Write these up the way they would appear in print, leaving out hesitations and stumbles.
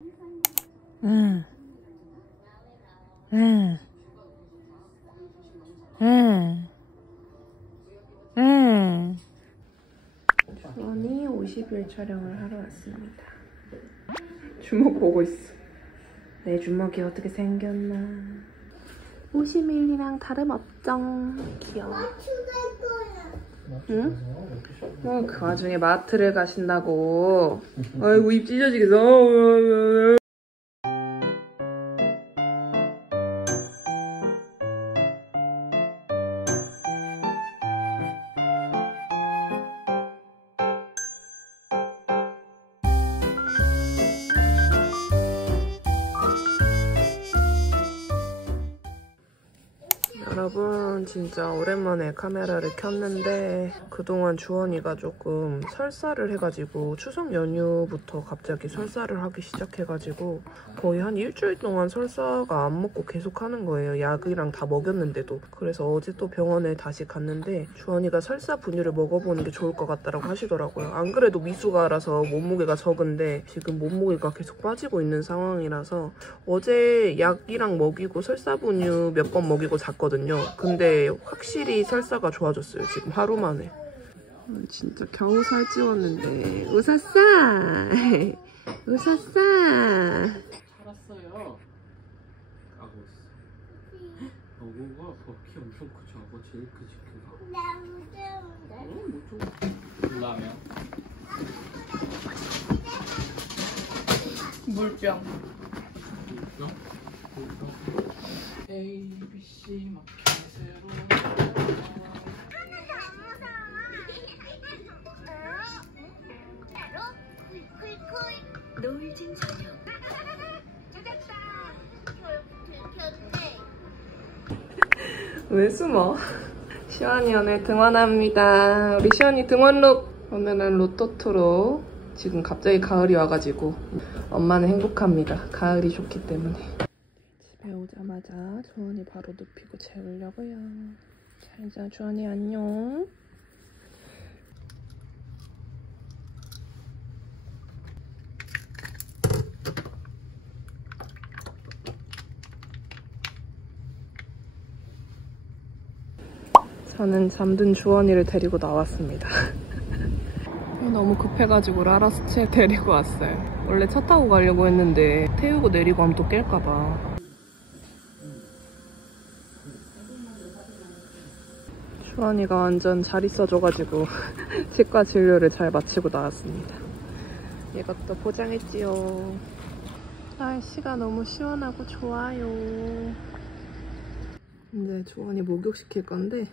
응. 응. 응. 응. 주원이 50일 촬영을 하러 왔습니다. 주먹 보고 있어. 내 주먹이 어떻게 생겼나. 50일이랑 다름없죠. 귀여워. 응? 그 와중에 마트를 가신다고. 아이고 입 찢어지겠어. 여러분 진짜 오랜만에 카메라를 켰는데 그동안 주원이가 조금 설사를 해가지고 추석 연휴부터 갑자기 설사를 하기 시작해가지고 거의 한 일주일 동안 설사가 안 먹고 계속 하는 거예요. 약이랑 다 먹였는데도. 그래서 어제 또 병원에 다시 갔는데 주원이가 설사 분유를 먹어보는 게 좋을 것 같다고 하시더라고요. 안 그래도 미숙아라서 몸무게가 적은데 지금 몸무게가 계속 빠지고 있는 상황이라서 어제 약이랑 먹이고 설사 분유 몇 번 먹이고 잤거든요. 근데 확실히 설사가 좋아졌어요. 지금 하루 만에. 진짜 겨우 살 찌웠는데 웃었어. 웃었어. 살았어요. 가고 있어. 너구가 키 엄청 크죠. 아빠 제일 크지 키가. 나 무서운데. 라면. 물병. A, B, C 마켓으로. 놀진 저녁. 찾았다. 들켰네. 왜 숨어? 시원이 오늘 등원합니다. 우리 시원이 등원룩. 오늘은 로또트로. 지금 갑자기 가을이 와가지고 엄마는 행복합니다. 가을이 좋기 때문에. 집에 오자마자 주원이 바로 눕히고 재우려고요. 자, 주원이 안녕. 저는 잠든 주원이를 데리고 나왔습니다. 너무 급해가지고 라라스치에 데리고 왔어요. 원래 차 타고 가려고 했는데 태우고 내리고 하면 또 깰까봐. 주원이가 완전 잘 있어줘가지고 치과 진료를 잘 마치고 나왔습니다. 이것도 포장했지요. 날씨가 너무 시원하고 좋아요. 이제 주원이 목욕시킬 건데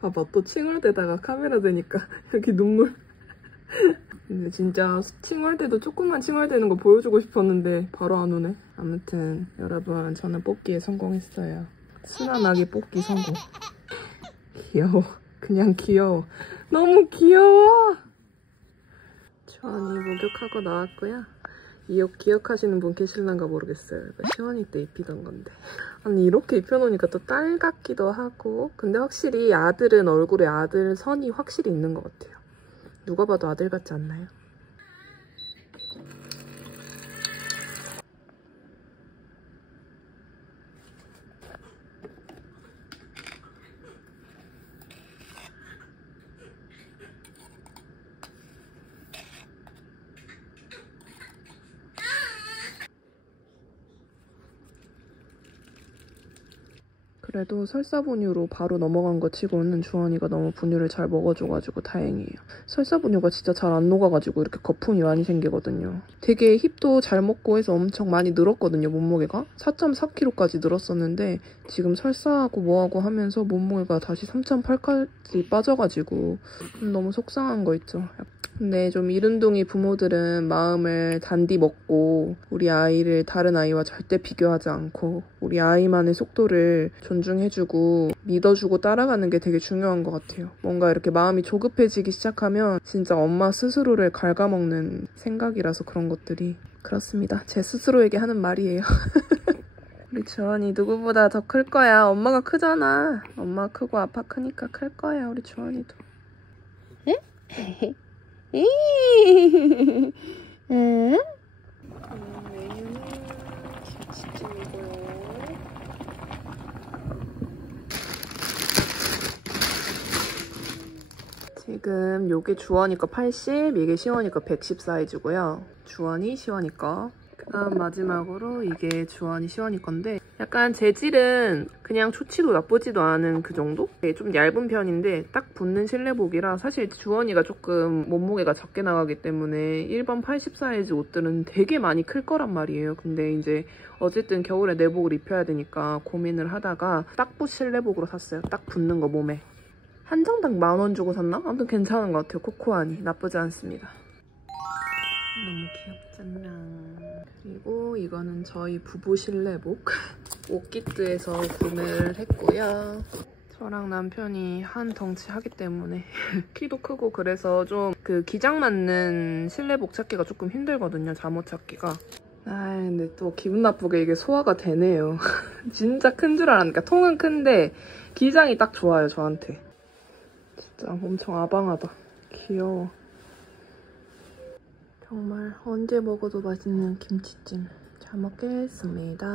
봐봐, 또 칭얼대다가 카메라 대니까 여기 눈물. 근데 진짜 칭얼대도 조금만 칭얼대는 거 보여주고 싶었는데 바로 안 오네. 아무튼 여러분, 저는 뽑기에 성공했어요. 순한 아기 뽑기 성공. 귀여워. 그냥 귀여워. 너무 귀여워. 주원이 목욕하고 나왔고요. 이 옷 기억하시는 분 계실란가 모르겠어요. 시원이 때 입히던 건데. 아니 이렇게 입혀놓으니까 또 딸 같기도 하고. 근데 확실히 아들은 얼굴에 아들 선이 확실히 있는 것 같아요. 누가 봐도 아들 같지 않나요? 그래도 설사 분유로 바로 넘어간 거 치고는 주원이가 너무 분유를 잘 먹어줘가지고 다행이에요. 설사 분유가 진짜 잘 안 녹아가지고 이렇게 거품이 많이 생기거든요. 되게 힙도 잘 먹고 해서 엄청 많이 늘었거든요, 몸무게가. 4.4kg까지 늘었었는데 지금 설사하고 뭐하고 하면서 몸무게가 다시 3.8까지 빠져가지고 너무 속상한 거 있죠. 근데 좀 이른둥이 부모들은 마음을 단디 먹고 우리 아이를 다른 아이와 절대 비교하지 않고 우리 아이만의 속도를 존중해주고 믿어주고 따라가는 게 되게 중요한 것 같아요. 뭔가 이렇게 마음이 조급해지기 시작하면 진짜 엄마 스스로를 갉아먹는 생각이라서 그런 것들이. 그렇습니다. 제 스스로에게 하는 말이에요. 우리 주원이 누구보다 더 클 거야. 엄마가 크잖아. 엄마 크고 아빠 크니까 클 거야, 우리 주원이도. 응? 응? 지금 요게 주원이 거 80, 이게 시원이 거 110 사이즈고요. 주원이, 시원이 거. 그다음 마지막으로 이게 주원이, 시원이 건데 약간 재질은 그냥 좋지도 나쁘지도 않은 그 정도? 좀 얇은 편인데 딱 붙는 실내복이라 사실 주원이가 조금 몸무게가 적게 나가기 때문에 일반 80 사이즈 옷들은 되게 많이 클 거란 말이에요. 근데 이제 어쨌든 겨울에 내복을 입혀야 되니까 고민을 하다가 딱 붙 실내복으로 샀어요. 딱 붙는 거 몸에. 한 장당 10,000원 주고 샀나? 아무튼 괜찮은 것 같아요. 코코아니. 나쁘지 않습니다. 너무 귀엽잖아. 그리고 이거는 저희 부부 실내복. 오키트에서 구매를 했고요. 저랑 남편이 한 덩치 하기 때문에 키도 크고 그래서 좀 그 기장 맞는 실내복 찾기가 조금 힘들거든요. 잠옷 찾기가. 아 근데 또 기분 나쁘게 이게 소화가 되네요. 진짜 큰 줄 알았으니까 통은 큰데 기장이 딱 좋아요 저한테. 진짜 엄청 아방하다. 귀여워. 정말 언제 먹어도 맛있는 김치찜. 잘 먹겠습니다.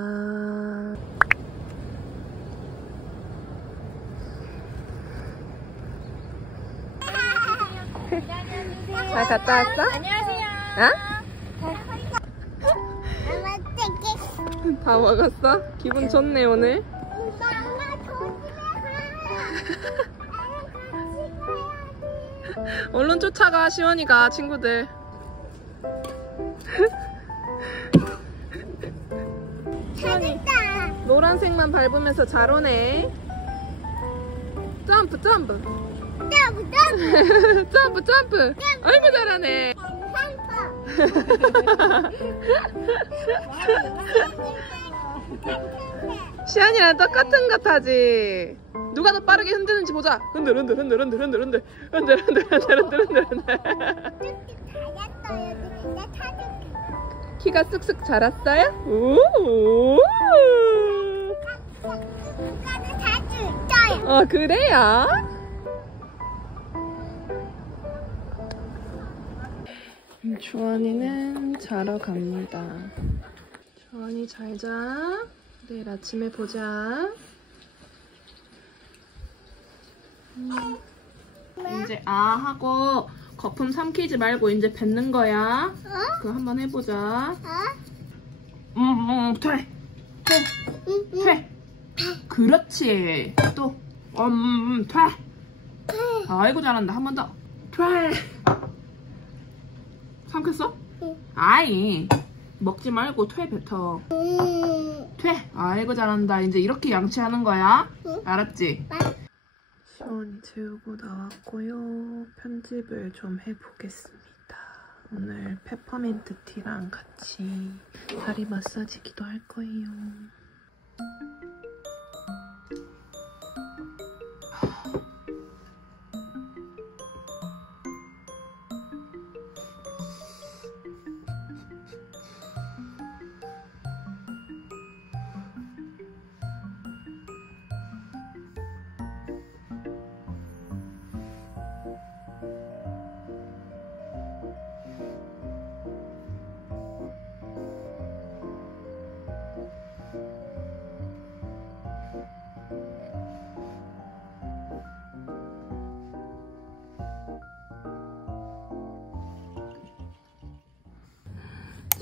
잘 갔다 왔어? 안녕하세요. 어? 다 먹었어? 기분 좋네 오늘. 얼른 쫓아가 시원이가 친구들. 시원이 노란색만 밟으면서 잘 오네. 점프 점프 점프 점프. 아이고 잘하네. 시안이랑 똑같은 것 같아지. 누가 더 빠르게 흔드는지 보자. 흔들 흔들 흔들 흔들 흔들 흔들 흔들 흔들 흔들 흔들 흔들. 키가 쓱쓱 자랐어요? 오. 그래요? 주원이는 자러 갑니다. 주원이 잘 자. 내일 아침에 보자. 이제 하고 거품 삼키지 말고 이제 뱉는 거야. 그거 한번 해보자. 퇴. 그렇지. 또 퇴. 아이고 잘한다. 한 번 더. 퇴. 삼켰어? 아이 먹지 말고 퇴 뱉어. 퇴. 아이고 잘한다. 이제 이렇게 양치하는 거야. 알았지? 시원이 재우고 나왔고요. 편집을 좀 해보겠습니다. 오늘 페퍼민트 티랑 같이 다리 마사지기도 할 거예요.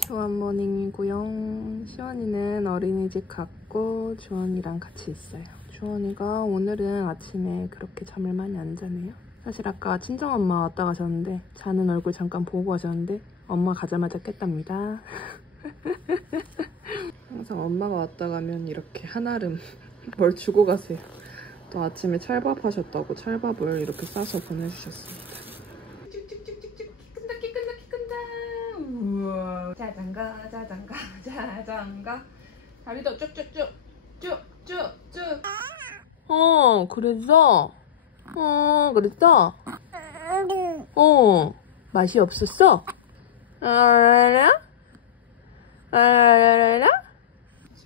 주원 모닝이고요. 시원이는 어린이집 갔고 주원이랑 같이 있어요. 주원이가 오늘은 아침에 그렇게 잠을 많이 안 자네요. 사실 아까 친정엄마 왔다 가셨는데 자는 얼굴 잠깐 보고 가셨는데 엄마 가자마자 깼답니다. 항상 엄마가 왔다 가면 이렇게 한아름 뭘 주고 가세요. 또 아침에 찰밥 하셨다고 찰밥을 이렇게 싸서 보내주셨습니다. 우와. 자장가 자장가 자장가. 다리도 쭉쭉쭉 쭉쭉쭉. 그랬어? 그랬어? 맛이 없었어?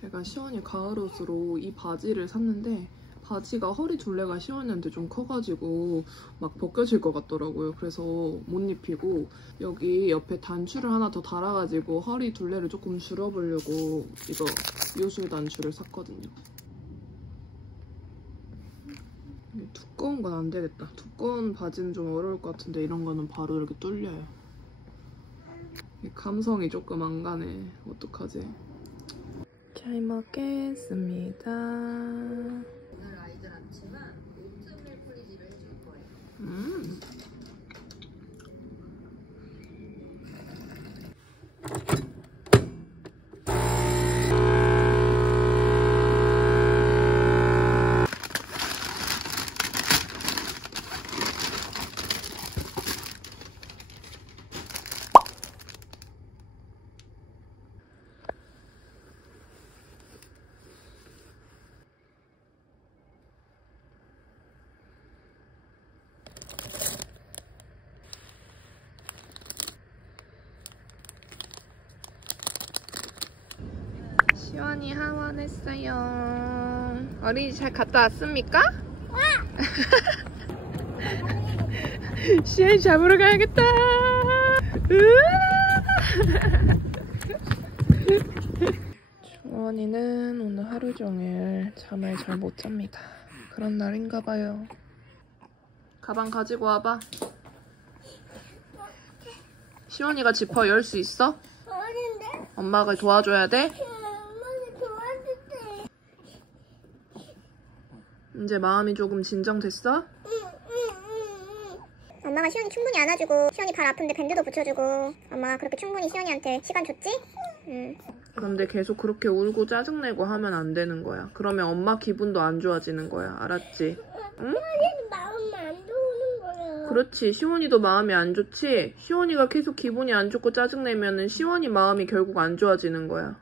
제가 시원이 가을옷으로 이 바지를 샀는데 바지가 허리 둘레가 시원한데 좀 커가지고 막 벗겨질 것 같더라고요. 그래서 못 입히고 여기 옆에 단추를 하나 더 달아가지고 허리 둘레를 조금 줄여보려고 이거 요술 단추를 샀거든요. 이게 두꺼운 건 안 되겠다. 두꺼운 바지는 좀 어려울 것 같은데 이런 거는 바로 이렇게 뚫려요. 이 감성이 조금 안 가네. 어떡하지? 잘 먹겠습니다. 오늘 아이들 아침은 오트밀 프리지를 해줄 거예요. 시원이 하원했어요. 어린이집 잘 갔다 왔습니까? 시원이 잡으러 가야겠다. 주원이는 오늘 하루 종일 잠을 잘 못 잡니다. 그런 날인가 봐요. 가방 가지고 와봐. 시원이가 지퍼 열 수 있어? 어린데? 엄마가 도와줘야 돼? 엄마가 도와줄게. 이제 마음이 조금 진정됐어? 엄마가 시연이 충분히 안아주고 시연이 발 아픈데 밴드도 붙여주고 엄마가 그렇게 충분히 시연이한테 시간 줬지? 그런데 계속 그렇게 울고 짜증내고 하면 안 되는 거야. 그러면 엄마 기분도 안 좋아지는 거야. 알았지? 응? 시원이는 마음이 안 좋은 거야. 그렇지. 시원이도 마음이 안 좋지? 시원이가 계속 기분이 안 좋고 짜증내면은 시원이 마음이 결국 안 좋아지는 거야.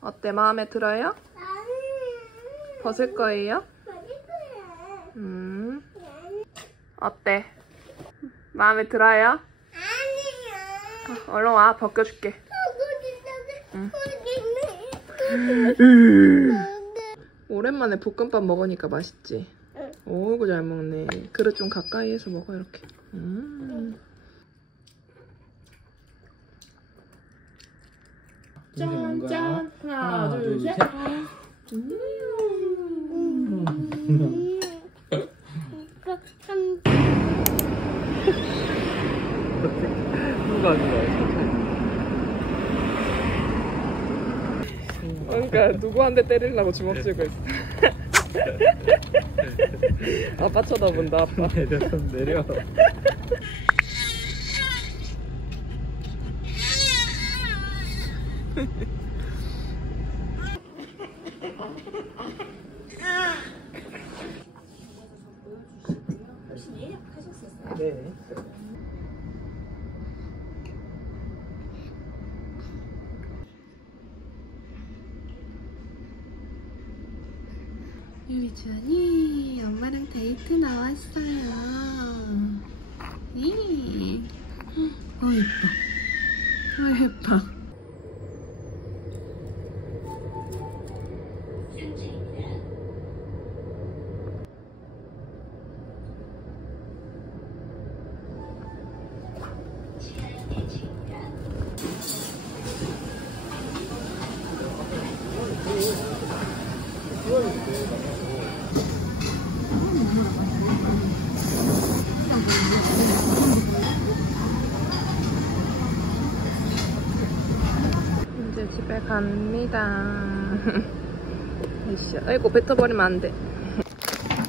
어때? 마음에 들어요? 아니. 벗을 거예요? 버릴 거야. 어때? 마음에 들어요? 아니야. 얼른 와. 벗겨줄게. 응. 오랜만에 볶음밥 먹으니까 맛있지? 응. 오이고 잘 먹네. 그릇 좀 가까이 해서 먹어 이렇게. 짠짠. 하나 둘 셋. 누가 좋아해? 그러니까 누구한테 때리려고 주먹 쥐고 있어. 아빠 쳐다본다. 아빠. 내려. 네. 우리 주원이 엄마랑 데이트 나왔어요. 예뻐. 예뻐. 이제 집에 갑니다. 이씨, 아이고 뱉어버리면 안 돼.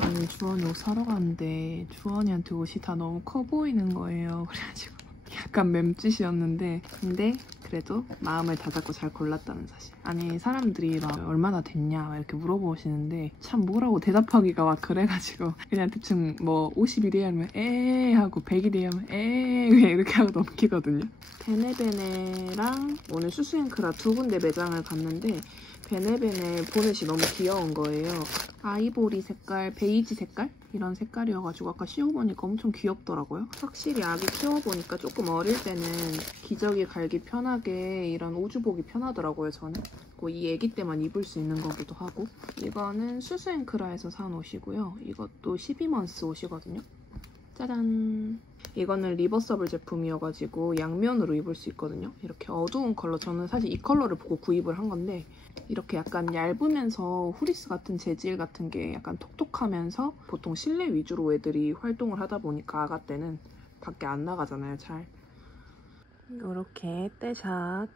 아니 주원이 옷 사러 갔는데 주원이한테 옷이 다 너무 커 보이는 거예요. 그래가지고 약간 맴짓이었는데 근데 그래도 마음을 다잡고 잘 골랐다는 사실. 아니 사람들이 막 얼마나 됐냐 막 이렇게 물어보시는데 참 뭐라고 대답하기가 막 그래가지고 그냥 대충 뭐 50일이면 에이 하고 100일이면 에이 그냥 이렇게 하고 넘기거든요. 베네베네랑 오늘 수수앤크라 두 군데 매장을 갔는데 베네베네 보넷이 너무 귀여운 거예요. 아이보리 색깔, 베이지 색깔? 이런 색깔이어가지고 아까 씌워보니까 엄청 귀엽더라고요. 확실히 아기 키워보니까 조금 어릴 때는 기저귀 갈기 편하게 이런 오주복이 편하더라고요, 저는. 그리고 이 애기 때만 입을 수 있는 거기도 하고. 이거는 수수앤크라에서 산 옷이고요. 이것도 12먼스 옷이거든요. 짜잔. 이거는 리버서블 제품이어가지고 양면으로 입을 수 있거든요. 이렇게 어두운 컬러. 저는 사실 이 컬러를 보고 구입을 한 건데 이렇게 약간 얇으면서 후리스 같은 재질 같은 게 약간 톡톡하면서 보통 실내 위주로 애들이 활동을 하다 보니까 아가 때는 밖에 안 나가잖아요, 잘. 이렇게 떼샷.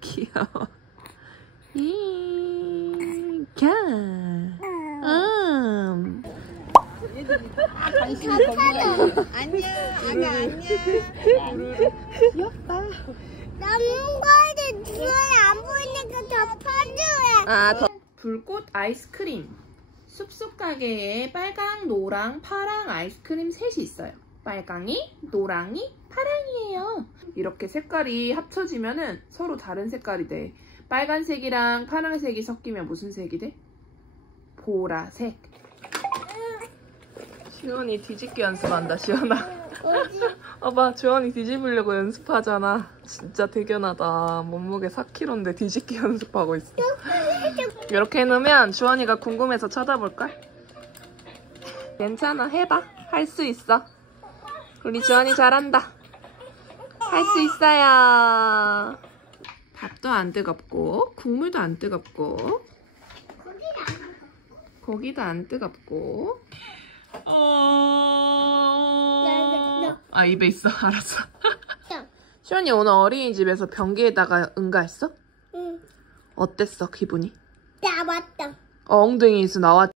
귀여워. 나무가지 주에 안 보이니까 덮어줘야. 불꽃 아이스크림. 숲속 가게에 빨강, 노랑, 파랑 아이스크림 셋이 있어요. 빨강이, 노랑이, 파랑이에요. 이렇게 색깔이 합쳐지면은 서로 다른 색깔이 돼. 빨간색이랑 파란색이 섞이면 무슨 색이 돼? 보라색. 시원이 뒤집기 연습한다, 시원아. 봐봐, 주원이 뒤집으려고 연습하잖아. 진짜 대견하다. 몸무게 4kg인데 뒤집기 연습하고 있어. 이렇게 해놓으면 주원이가 궁금해서 쳐다볼걸? 괜찮아, 해봐. 할 수 있어. 우리 주원이 잘한다. 할 수 있어요. 밥도 안 뜨겁고 국물도 안 뜨겁고 고기도 안 뜨겁고 아, 입에 있어. 알았어. 시원이 오늘 어린이집에서 변기에다가 응가했어? 응. 어땠어, 기분이? 나 맞다. 엉덩이에서 나왔.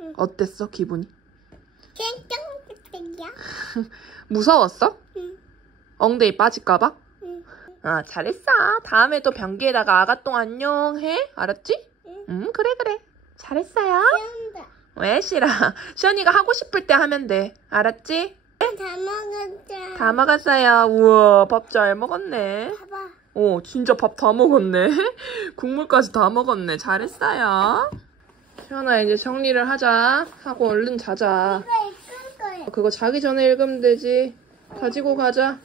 응. 어땠어, 기분이? 땡땡땡이야. 무서웠어? 응. 엉덩이 빠질까봐? 응. 아, 잘했어. 다음에 또 변기에다가 아가똥 안녕 해. 알았지? 응. 그래. 잘했어요. 귀여운다. 왜 싫어? 시원이가 하고 싶을 때 하면 돼. 알았지? 다 먹었자. 다 먹었어요. 우와, 밥 잘 먹었네. 봐봐. 진짜 밥 다 먹었네. 국물까지 다 먹었네. 잘했어요. 시원아, 이제 정리를 하자. 하고 얼른 자자. 이거 읽을 거야. 그거 자기 전에 읽으면 되지. 가지고 가자.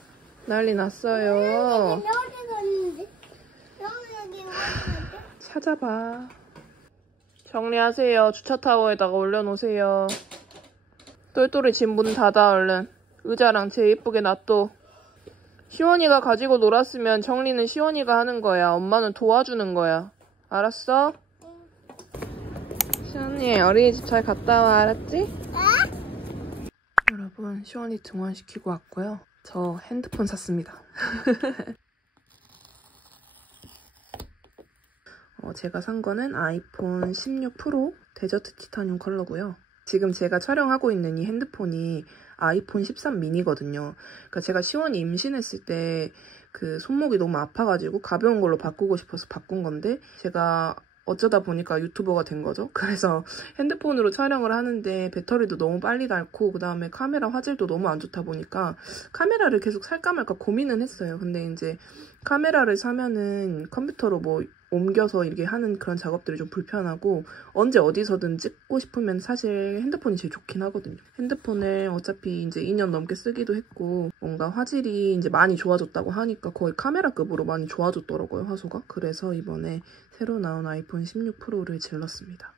난리 났어요. 여기 갔는데. 여기 갔는데. 찾아봐. 정리하세요. 주차타워에다가 올려놓으세요. 똘똘이 집 문 닫아, 얼른. 의자랑 제일 예쁘게 놔둬. 시원이가 가지고 놀았으면 정리는 시원이가 하는 거야. 엄마는 도와주는 거야. 알았어? 시원이 어린이집 잘 갔다 와. 알았지? 여러분, 시원이 등원시키고 왔고요. 저 핸드폰 샀습니다. 제가 산 거는 아이폰 16 프로 데저트 티타늄 컬러고요. 지금 제가 촬영하고 있는 이 핸드폰이 아이폰 13 미니거든요. 그러니까 제가 시원이 임신했을 때 그 손목이 너무 아파가지고 가벼운 걸로 바꾸고 싶어서 바꾼 건데 제가 어쩌다 보니까 유튜버가 된 거죠. 그래서 핸드폰으로 촬영을 하는데 배터리도 너무 빨리 닳고 그 다음에 카메라 화질도 너무 안 좋다 보니까 카메라를 계속 살까 말까 고민은 했어요. 근데 이제 카메라를 사면은 컴퓨터로 뭐 옮겨서 이렇게 하는 그런 작업들이 좀 불편하고 언제 어디서든 찍고 싶으면 사실 핸드폰이 제일 좋긴 하거든요. 핸드폰을 어차피 이제 2년 넘게 쓰기도 했고 뭔가 화질이 이제 많이 좋아졌다고 하니까 거의 카메라급으로 많이 좋아졌더라고요, 화소가. 그래서 이번에 새로 나온 아이폰 16 프로를 질렀습니다.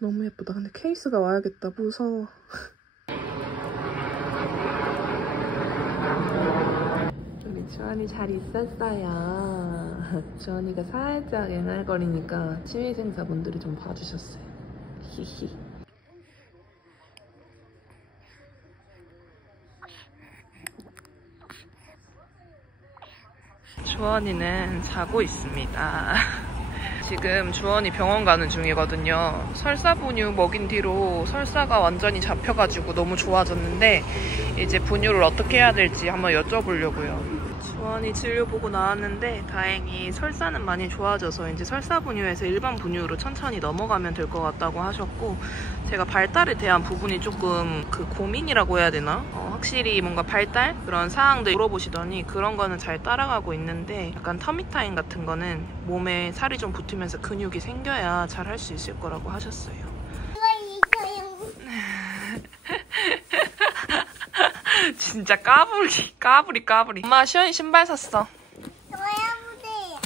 너무 예쁘다. 근데 케이스가 와야겠다. 무서워. 우리 주원이 잘 있었어요. 주원이가 살짝 앵알거리니까 취미생사분들이 좀 봐주셨어요. 히히. 주원이는 자고 있습니다. 지금 주원이 병원 가는 중이거든요. 설사 분유 먹인 뒤로 설사가 완전히 잡혀가지고 너무 좋아졌는데 이제 분유를 어떻게 해야 될지 한번 여쭤보려고요. 주원이 진료 보고 나왔는데 다행히 설사는 많이 좋아져서 이제 설사 분유에서 일반 분유로 천천히 넘어가면 될 것 같다고 하셨고, 제가 발달에 대한 부분이 조금 고민이라고 해야 되나? 확실히 뭔가 발달? 그런 사항들 물어보시더니 그런 거는 잘 따라가고 있는데, 약간 터미타임 같은 거는 몸에 살이 좀 붙으면서 근육이 생겨야 잘 할 수 있을 거라고 하셨어요. 진짜 까불이. 엄마 시원이 신발 샀어.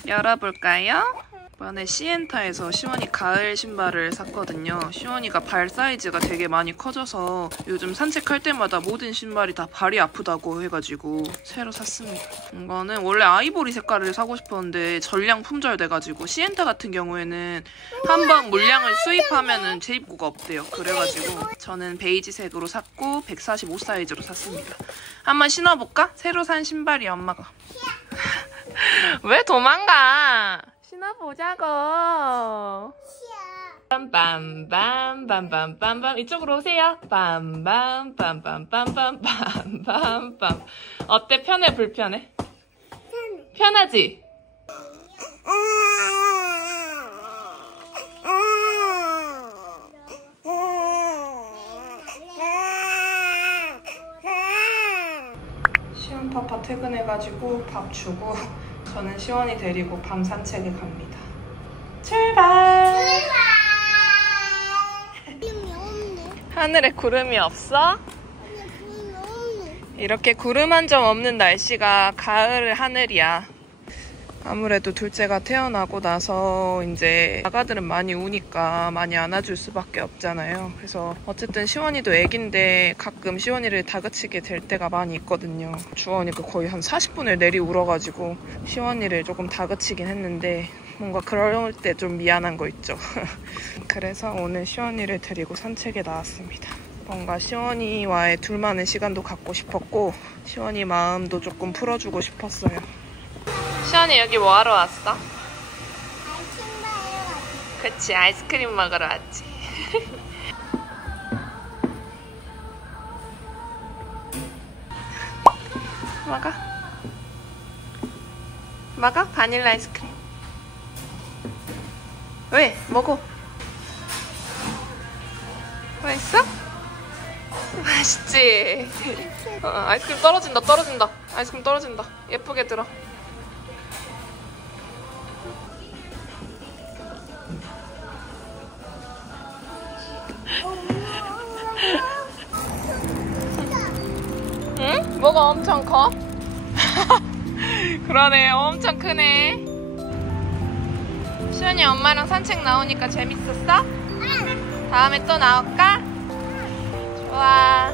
열어볼까요? 이번에 시엔타에서 시원이 가을 신발을 샀거든요. 시원이가 발 사이즈가 되게 많이 커져서 요즘 산책할 때마다 모든 신발이 다 발이 아프다고 해가지고 새로 샀습니다. 이거는 원래 아이보리 색깔을 사고 싶었는데 전량 품절돼가지고, 시엔타 같은 경우에는 한번 물량을 수입하면은 재입고가 없대요. 그래가지고 저는 베이지색으로 샀고 145 사이즈로 샀습니다. 한번 신어볼까? 새로 산 신발이 엄마가. 왜 도망가? 신어보자고. 빰빰빰빰빰빰빰. 이쪽으로 오세요. 빰빰빰빰빰빰빰빰빰. 어때? 편해 불편해? 편하지? 시원파파 퇴근해가지고 밥 주고 저는 시원이 데리고 밤 산책에 갑니다. 출발! 하늘에 구름이 없어? 이렇게 구름 한 점 없는 날씨가 가을 하늘이야. 아무래도 둘째가 태어나고 나서 이제 아가들은 많이 우니까 많이 안아줄 수밖에 없잖아요. 그래서 어쨌든 시원이도 애긴데 가끔 시원이를 다그치게 될 때가 많이 있거든요. 주원이가 거의 한 40분을 내리 울어가지고 시원이를 조금 다그치긴 했는데 뭔가 그럴 때 좀 미안한 거 있죠. 그래서 오늘 시원이를 데리고 산책에 나왔습니다. 뭔가 시원이와의 둘만의 시간도 갖고 싶었고 시원이 마음도 조금 풀어주고 싶었어요. 시원이 여기 뭐 하러 왔어? 아이스크림 먹으러 왔지. 그치, 아이스크림 먹으러 왔지. 먹어? 바닐라 아이스크림. 왜? 먹어. 맛있어? 맛있지? 아이스크림 떨어진다. 아이스크림 떨어진다. 예쁘게 들어. 응? 뭐가 엄청 커? 그러네, 엄청 크네. 시원이 엄마랑 산책 나오니까 재밌었어? 응. 다음에 또 나올까? 좋아.